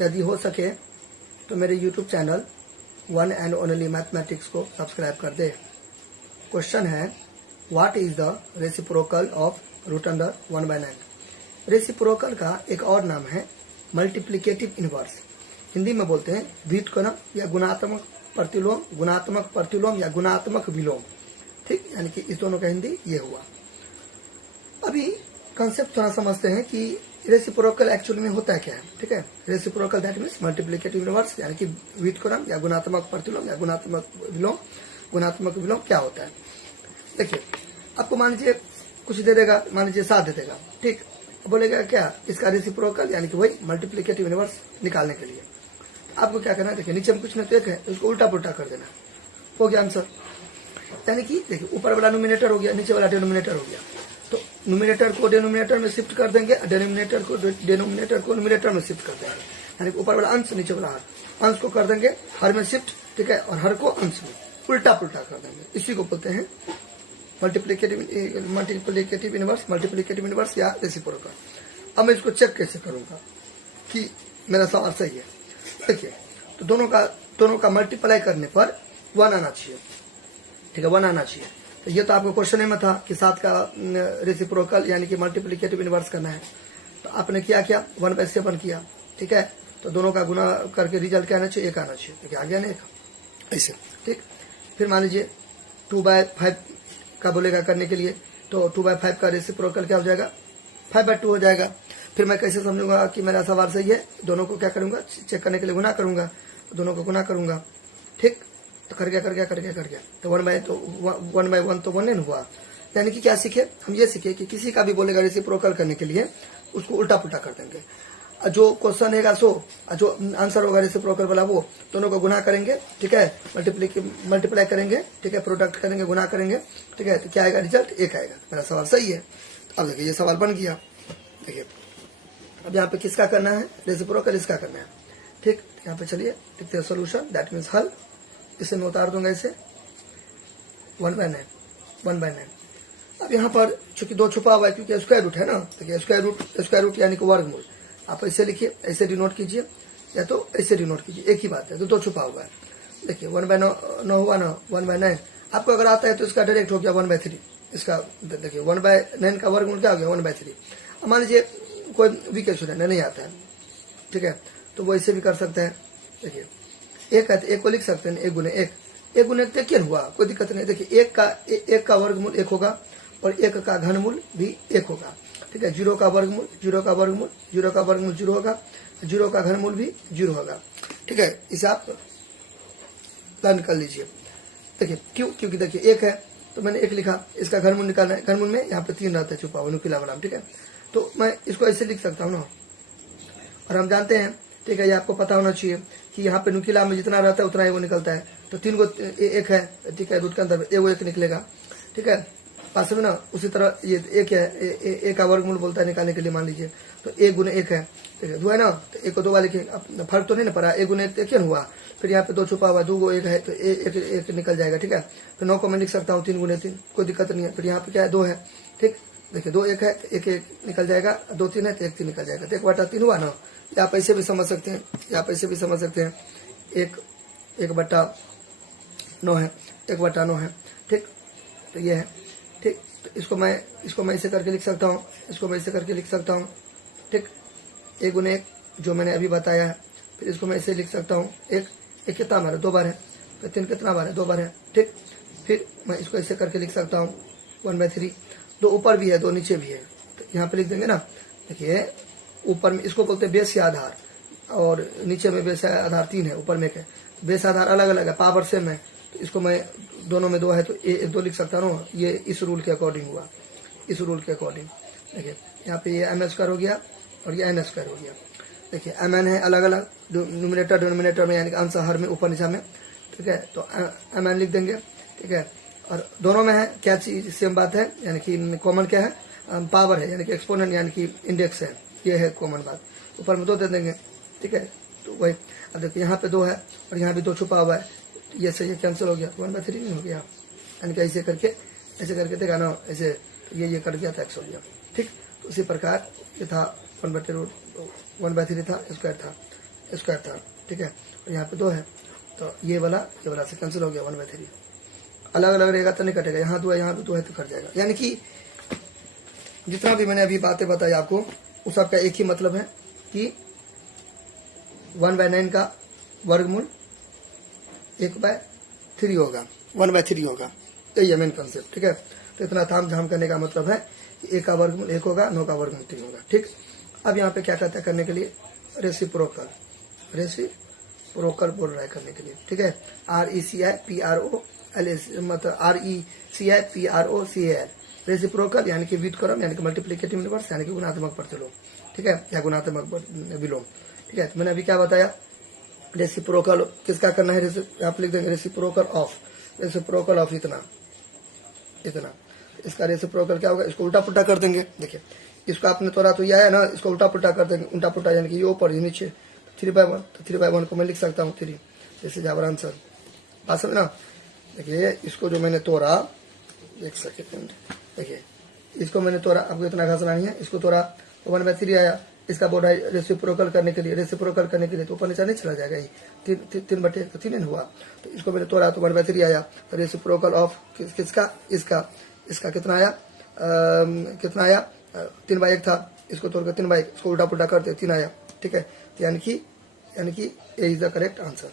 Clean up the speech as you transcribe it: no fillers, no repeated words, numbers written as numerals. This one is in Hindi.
यदि हो सके तो मेरे YouTube channel one and only mathematics को सब्सक्राइब कर दे। क्वेश्चन है, what is the reciprocal of √1/9। Reciprocal का एक और नाम है मल्टीप्लिकेटिव इनवर्स। हिंदी में बोलते हैं व्युत्क्रम या गुणात्मक प्रतिलोम या गुणात्मक विलोम। ठीक, यानी कि इस दोनों का हिंदी ये हुआ। अभी कंसेप्ट थोड़ा समझते हैं कि रेसिप्रोकल एक्चुअली में होता है क्या है। ठीक है, reciprocal that means multiplicative inverse, यानी कि व्युत्क्रम या गुणात्मक प्रतिलोम या गुणात्मक विलोम क्या होता है। देखिए, आपको मान लीजिए कुछ दे देगा, मान लीजिए 7 दे देगा। ठीक, बोलेगा क्या इसका रेसिप्रोकल, यानी कि वही मल्टीप्लिकेटिव इनवर्स निकालने के लिए आपको क्या करना है। देखिए, नीचे में कुछ नहीं तो एक है, उसको उल्टा पुल्टा कर देना, हो गया आंसर। यानी कि देखिए, ऊपर वाला न्यूमिनेटर हो गया, नीचे वाला डिनोमिनेटर हो गया। तो न्यूमिनेटर को डिनोमिनेटर में शिफ्ट कर देंगे, डिनोमिनेटर को न्यूमिनेटर में शिफ्ट कर देंगे। यानी ऊपर वाला अंश, नीचे वाला हर, अंश को कर देंगे हर में शिफ्ट। ठीक है, और हर को अंश में उल्टा पुल्टा कर देंगे। इसी को बोलते हैं मल्टीप्लिकेटिव इनवर्स या रेसिप्रोकल। अब मैं इसको चेक कैसे करूंगा कि मेरा सवाल सही है। देखिए, तो दोनों का मल्टीप्लाई करने पर 1 आना चाहिए। ठीक है, 1 आना चाहिए। तो ये तो आपको क्वेश्चन में था कि 7 का रेसिप्रोकल यानी कि मल्टीप्लिकेटिव इनवर्स करना है। तो आपने क्या 1/7 किया। ठीक है, तो दोनों का गुना करके रिजल्ट क्या आना चाहिए, 1 आना चाहिए। देखिए, आ गया ना 1 ऐसे। ठीक, फिर मान लीजिए 2/5 का बोलेगा करने के लिए, तो 2/5 का रेसिप्रोकल क्या हो जाएगा, 5/2 हो जाएगा। फिर मैं कैसे समझूंगा कि मेरा सवाल सही है। दोनों को क्या करूंगा, चेक करने के लिए गुना करूंगा, दोनों को गुना करूंगा। ठीक, तो कर गया तो 1/1 तो 1 नहीं हुआ। यानी कि क्या सीखे हम, ये सीखे कि किसी का भी बोलेगा रेसिप्रोकल करने के लिए उसको उल्टा पुल्टा कर देंगे। जो क्वेश्चन है जो आंसर होगा रेसिप्रोकल वाला, वो दोनों को गुना करेंगे। ठीक है, मल्टीप्लाई करेंगे। ठीक है, प्रोडक्ट करेंगे, गुना करेंगे। ठीक है, तो क्या आएगा, रिजल्ट 1 आएगा। मेरा सवाल सही है। अब देखिए, ये सवाल बन गया। देखिए, अब यहाँ पे किसका करना है, रेसिप्रोकल इसका करना है। ठीक, यहाँ पे चलिए लिखते हैं सोल्यूशन, दैट मीन्स हल। इसे मैं उतार दूंगा इसे 1/9। अब यहाँ पर चूंकि 2 छुपा हुआ है क्योंकि स्क्वायर रूट है ना। देखिए, स्क्वायर रूट यानी कि वर्गमूल। आप ऐसे लिखिए, ऐसे डिनोट कीजिए या तो ऐसे डिनोट कीजिए, एक ही बात है। तो 2 छुपा हुआ है। देखिए, 1/9 हुआ ना, 1/9 आपको अगर आता है तो इसका डायरेक्ट हो गया 1/3। इसका देखिए 1/9 का वर्गमूल क्या हो गया, 1/3। अब मान लीजिए कोई वीक स्टूडेंट नहीं आता है। ठीक है, तो वो ऐसे भी कर सकते हैं। देखिए, एक है तो 1 को लिख सकते हैं, 1 गुने 1 क्या हुआ, कोई दिक्कत नहीं। देखिए, 1 का वर्गमूल 1 होगा और 1 का घनमूल भी 1 होगा। ठीक है, 0 का वर्गमूल 0 होगा, 0 का घनमूल भी 0 होगा। ठीक है, इसे आप लर्न कर लीजिए। देखिए, क्योंकि देखिए 1 है तो मैंने 1 लिखा, इसका घनमूल निकालना है। घनमूल में यहाँ पे 3 रहता है छुपा हुआ, नुकीला वाला। ठीक है, तो मैं इसको ऐसे लिख सकता हूँ ना। और हम जानते हैं, ठीक है, ये आपको पता होना चाहिए कि यहाँ पे नुकीला में जितना रहता है उतना ही वो निकलता है। तो 3 को 1 है। ठीक है, रूट के अंदर 1 निकलेगा। ठीक है, पास में ना उसी तरह ये 1 है, 1 का वर्गमूल बोलता है निकालने के लिए। मान लीजिए तो 1 गुने 1 है। ठीक है, 2 है ना, तो 1 को 2 वाले फर्क तो नहीं ना पड़ा, 1 गुने 1 क्या हुआ। फिर यहाँ पे 2 छुपा हुआ, 2 को 1 है तो 1 निकल जाएगा। ठीक है, फिर 9 को मैं लिख सकता हूँ 3 गुने 3, कोई दिक्कत नहीं है। फिर यहाँ पे क्या है, 2 है। ठीक, देखिए 2 1 है तो 1 निकल जाएगा, 2 3 है तो 1 3 निकल जाएगा। तो 1/3 हुआ ना। या आप ऐसे भी समझ सकते हैं, 1/9 है, 1/9 है। ठीक, तो ये है। ठीक, तो इसको मैं ऐसे करके लिख सकता हूँ, ठीक, 1 गुने 1 जो मैंने अभी बताया है। फिर इसको मैं ऐसे लिख सकता हूँ, 1 कितना बार है, 2 बार है। तो 3 कितना बार है, 2 बार है। ठीक, फिर मैं इसको ऐसे करके लिख सकता हूँ 1/3। 2 ऊपर भी है, 2 नीचे भी है, तो यहाँ पे लिख देंगे ना। देखिए, ऊपर में इसको बोलते हैं बेस या आधार, और नीचे में बेस या आधार 3 है, ऊपर में है। बेस आधार अलग अलग है, पावर सेम है। तो इसको मैं दोनों में 2 है तो 2 लिख सकता हूँ। ये इस रूल के अकॉर्डिंग हुआ, देखिए, यहाँ पे ये m² हो गया और ये n² हो गया। देखिए, mn है अलग अलग न्यूमिनेटर डिनोमिनेटर में, यानी कि अंश हर में, ऊपर नीचा में। ठीक है, तो mn लिख देंगे। ठीक है, और दोनों में है क्या चीज, सेम बात है, यानी कि कॉमन क्या है, पावर है, यानी कि एक्सपोनेंट यानी कि इंडेक्स है। ये है कॉमन बात। ऊपर में 2 दे देंगे। ठीक है, तो वही। अब देखिए, यहाँ पे 2 है और यहाँ भी 2 छुपा हुआ है, तो ये सही कैंसिल हो गया, 1/3 नहीं हो गया। यानी कि ऐसे करके देखा ना, ऐसे ये कट गया था, x हो गया। ठीक, तो उसी प्रकार ये था 1/3 था, स्क्वायर था। स्क्वायर था, ठीक है, और यहाँ पे 2 है, तो ये वाला से कैंसिल हो गया 1/3। अलग अलग रहेगा तो नहीं कटेगा, यहाँ 2 है यहाँ भी 2 है तो कट जाएगा। यानी कि जितना भी मैंने अभी बातें बताई आपको उस सबका एक ही मतलब है कि 1/9 का वर्गमूल 1/3 होगा, 1/3 होगा, तो ये मेन कंसेप्ट, ठीक है। तो इतना ताम झाम करने का मतलब है कि 1 का वर्गमूल 1 होगा, 9 का वर्गमूल 3 होगा, ठीक। अब यहाँ पे क्या कहता है करने के लिए, रेसिप्रोकल बोल रहा है करने के लिए, ठीक है। RECIPROCAL मतलब RECIPROCAL रेसिप्रोकल यानी कि व्युत्क्रम यानी कि मल्टीप्लिकेटिव इनवर्स यानी कि गुणात्मक प्रतिलोम, ठीक है, या गुणात्मक विलोम, ठीक है। तो मैंने अभी क्या बताया, रेसिप्रोकल किसका करना है, आप लिख देंगे रेसिप्रोकल ऑफ इतना, इसका रेसिप्रोकल क्या होगा, इसको उल्टा पुल्टा कर देंगे। देखिए इसको आपने तोड़ा तो ये आया ना, इसको उल्टा पुल्टा कर देंगे, उल्टा पुल्टा यानी कि ये ऊपर ये नीचे 3/1, तो 3/1 को मैं लिख सकता हूँ 3, जैसे जावर आंसर, बात समझ ना। देखिए इसको जो मैंने तोड़ा, एक सेकेंड, देखिए इसको मैंने तोड़ा, आपको इतना घसना नहीं है, इसको तोड़ा तो 1/3 आया, इसका बोर्ड रेसिप्रोकल करने के लिए तो ऊपर नीचे नहीं चला जाएगा, ये 3/3 हुआ, तो इसको मैंने तोड़ा तो 1/3 आया। तो रेसिप्रोकल ऑफ किसका, इसका कितना आया, 3/1 था, इसको तोड़कर 3/1, इसको उल्टा पुल्टा करते 3 आया, ठीक है। यानी कि ए इज द करेक्ट आंसर।